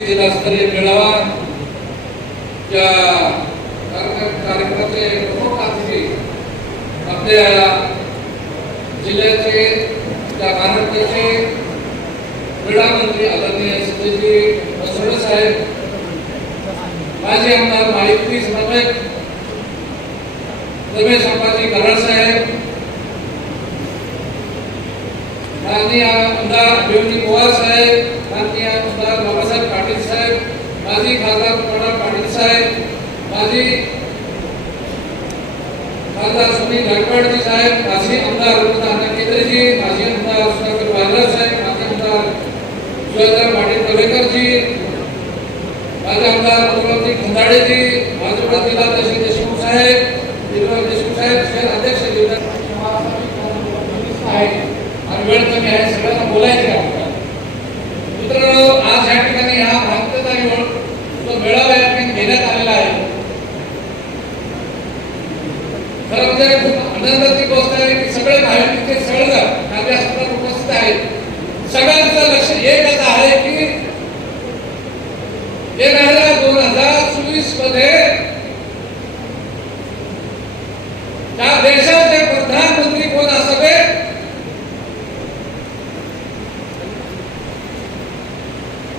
जिल्हास्तरीय मेळावा या कार्यक्रमाचे प्रमुख अतिथी आपल्या जिल्ह्याचे त्या महाराष्ट्राचे क्रीडा मंत्री आदरणीय सत्यजी बसवडे साहेब माजी आमदार माहिती समन्वयक रमेश अंबाजी कराड साहेब माननीय आमदार बेवनी पवार साहेब आमदार बाबासाहेब पाटील साहेब, माजी खासदार प्रणव पाटील साहेब, माजी खासदार सुनील गायकवाडजी साहेब, माजी आमदार रघुनाथ केंद्रेजी, माजी आमदार सुधाकर बाज़ार साहेब, माजी आमदार सुधाकर पाटील तवेकरजी माजी आमदार मधुरावजी खंदाडेजी, माजी जिल्हा तहसील देशमुख साहेब दिलबाग देशमुख साहेब शहर अध्यक्ष जिल्हा आहे आणि वेळ कमी आहे बोलायचं आहे आपल्याला मित्रांनो आज या ठिकाणी हा भारताचा निवड जो मेळावा या ठिकाणी घेण्यात आलेला आहे खरं म्हणजे खूप आनंदाची गोष्ट आहे की सगळे महायुतीचे सगळेजण कार्यासनात उपस्थित आहेत सगळ्यांचं लक्ष एकच आहे की येणाऱ्या दोन हजार चोवीसमध्ये त्या देशाचे प्रधानमंत्री कोण असावे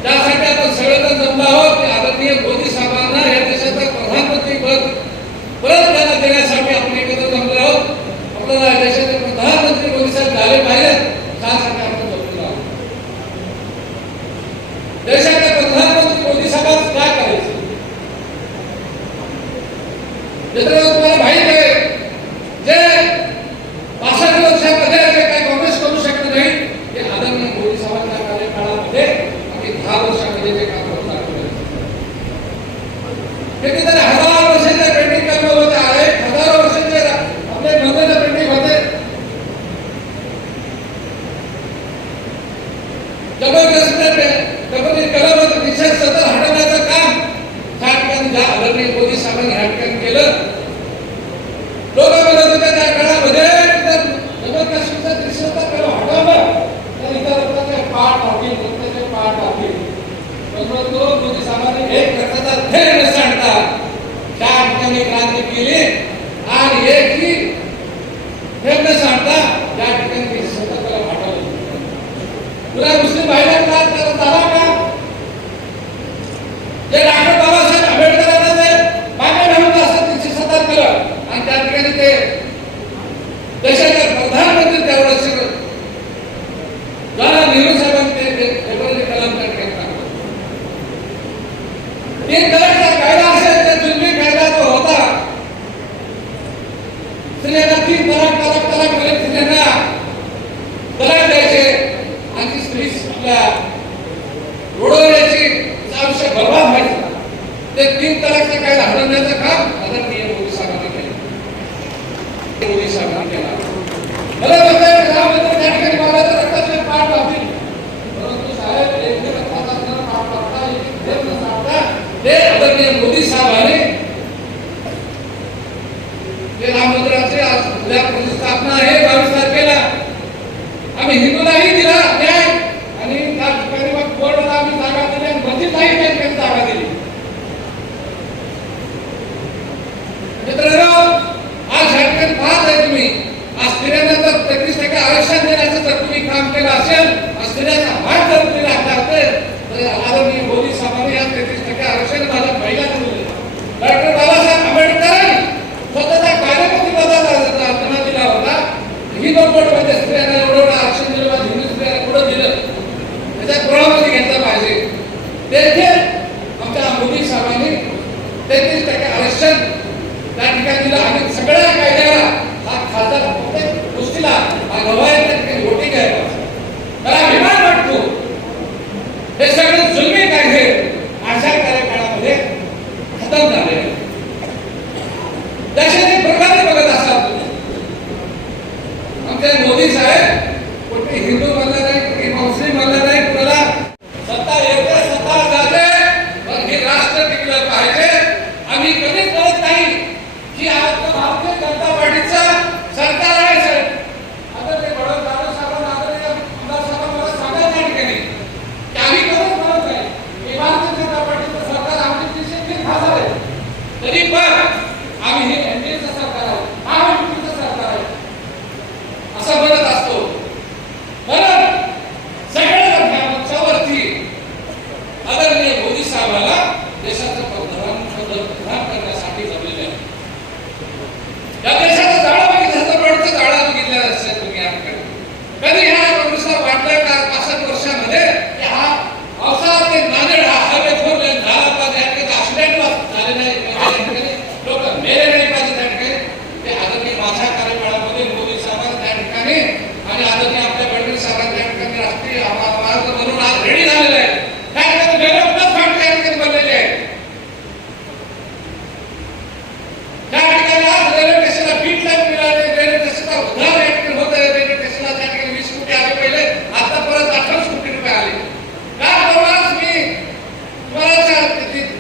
त्यासाठी आपण सगळेजण जमलो आहोत. की आदरणीय मोदी साहेबांना या देशाचं प्रधानमंत्री पद परत त्यांना देण्यासाठी आपण एकत्र जमलो आहोत. आपल्याला या देशाचे प्रधानमंत्री मोदी साहेब झाले पाहिजेत त्यासाठी आपण जमलो आहोत. देशाचे प्रधानमंत्री मोदी साहेबांचं काय करायचं मित्रांनो तुम्हाला माहीत आहे जे पासष्ट वर्षामध्ये जे काही काँग्रेस करू शकत नाही ते आदरणीय मोदी साहेबांच्या कार्यकाळामध्ये आम्ही दहा वर्षामध्ये जे काम करून दाखवलं हे हजार वर्षाच्या पेंटिंग कर्म होते आहे. हजार वर्षाचे आपले पेंटिंग होते. जबरदस्त जबरदस्त हटवण्याचं काम त्या आदरणीय मोदी साहेबांनी केलं. लोक होते त्या काळामध्ये जबरदस्तीचा हटवलं. तर इतर लोकांचे पाठ टाकील प्रत्येकाचे पाठ परंतु एक प्रकारचा धैर्य न त्या ठिकाणी क्रांती केली आणि एकही धैर्य सांडता त्या ठिकाणी निषेध कलम तुला मुस्लिम भाईला त्रास करत आला का? जे डॉक्टर बाबासाहेब आंबेडकरांना जे मागे नव्हतं असं त्यांची सतत केलं. आणि त्या ठिकाणी ते देशाचे प्रधानमंत्री त्यावेळेस जवाहरलाल नेहरू साहेबांनी ते ते फेब्रुवारी कलम त्या ठिकाणी टाकलं. तीन तलाकचा कायदा असेल ते जुलमी कायदा जो होता स्त्रियांना तीन तलाक तलाक तलाक मिळेल स्त्रियांना तलाक द्यायचे आणि ती स्त्री आपल्या उडवण्याची तिचं आयुष्य बर्बाद व्हायचं ते तीन तलाकचा कायदा हटवण्याचं काम आदरणीय मोदी साहेबांनी केलं मोदी साहेबांनी केला मला वाटतं यामध्ये त्या ठिकाणी मला तर रक्ताचे पाठ लागतील परंतु साहेब एक जे रक्ताचा असणारा पाठ लागता एक देव न सांगता ते आदरणीय मोदी साहेबांनी ते राम मंदिराची आज उद्या प्रतिष्ठापना आहे बावीस तारखेला. आम्ही हिंदूलाही दिला न्याय आणि त्या ठिकाणी मग कोर्टाला आम्ही जागा दिली आणि मस्जिदलाही त्या ठिकाणी जागा दिली. मित्रांनो आज ह्या पाहत आहे तुम्ही. आज स्त्रियांना जर तेहतीस टक्के आरक्षण देण्याचं जर तुम्ही काम केलं असेल स्त्रियांना वाट जर तुम्ही राखला असेल तर आदरणीय मोदी साहेबांनी या तेहतीस टक्के आरक्षण झालं महिलांना दिलं डॉक्टर बाबासाहेब आंबेडकरांनी स्वतःचा कार्यपती पदाचा त्यांना दिला होता ही नोट म्हणजे स्त्रियांना एवढं एवढं आरक्षण दिलं पाहिजे हिंदू स्त्रियांना पुढं दिलं त्याच्या पुरामध्ये घेतला पाहिजे तेथे आमच्या मोदी साहेबांनी तेहतीस टक्के आरक्षण? त्या ठिकाणी दिलं आणि सगळ्या कायद्याला हा खासदार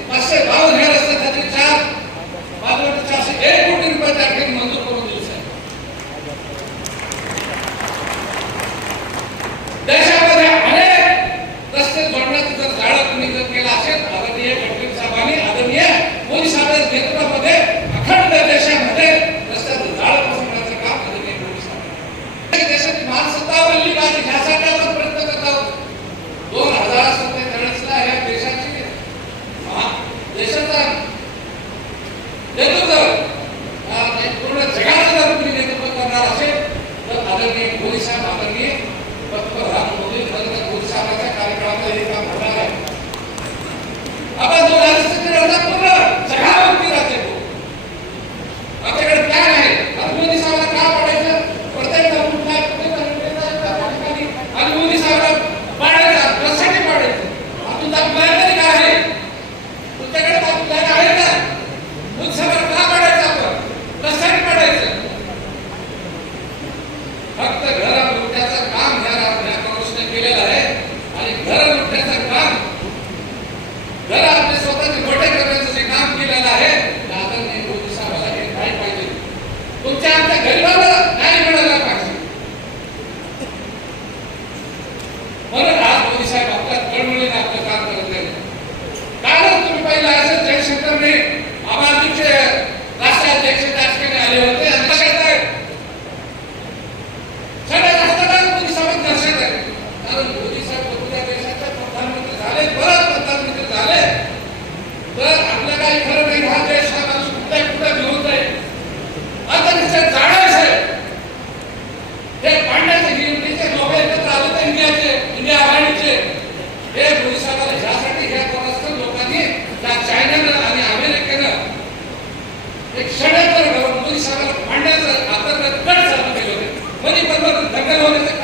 पाचशे बावन घर असतात त्यातले चार माझं वाटतं चारशे एक कोटी रुपये त्या ठिकाणी मंजूर करून दिले साहेब. देशामध्ये अनेक रस्ते जोडण्याचं जर झाडं तुम्ही जर केलं असेल आदरणीय गडकरी साहेबांनी आदरणीय मोदी साहेबांच्या नेतृत्वामध्ये साहेब आपल्या तळमळीने आपलं काम करत नाही कालच तुम्ही पाहिलं असेल जयशंकरने आम्हाला राष्ट्राध्यक्ष चायनाला आणि अमेरिकेनं एक षडयंत्र घालून मांडण्याचं आता कट चालू केलं होते. मनी बरोबर दखल होण्याचं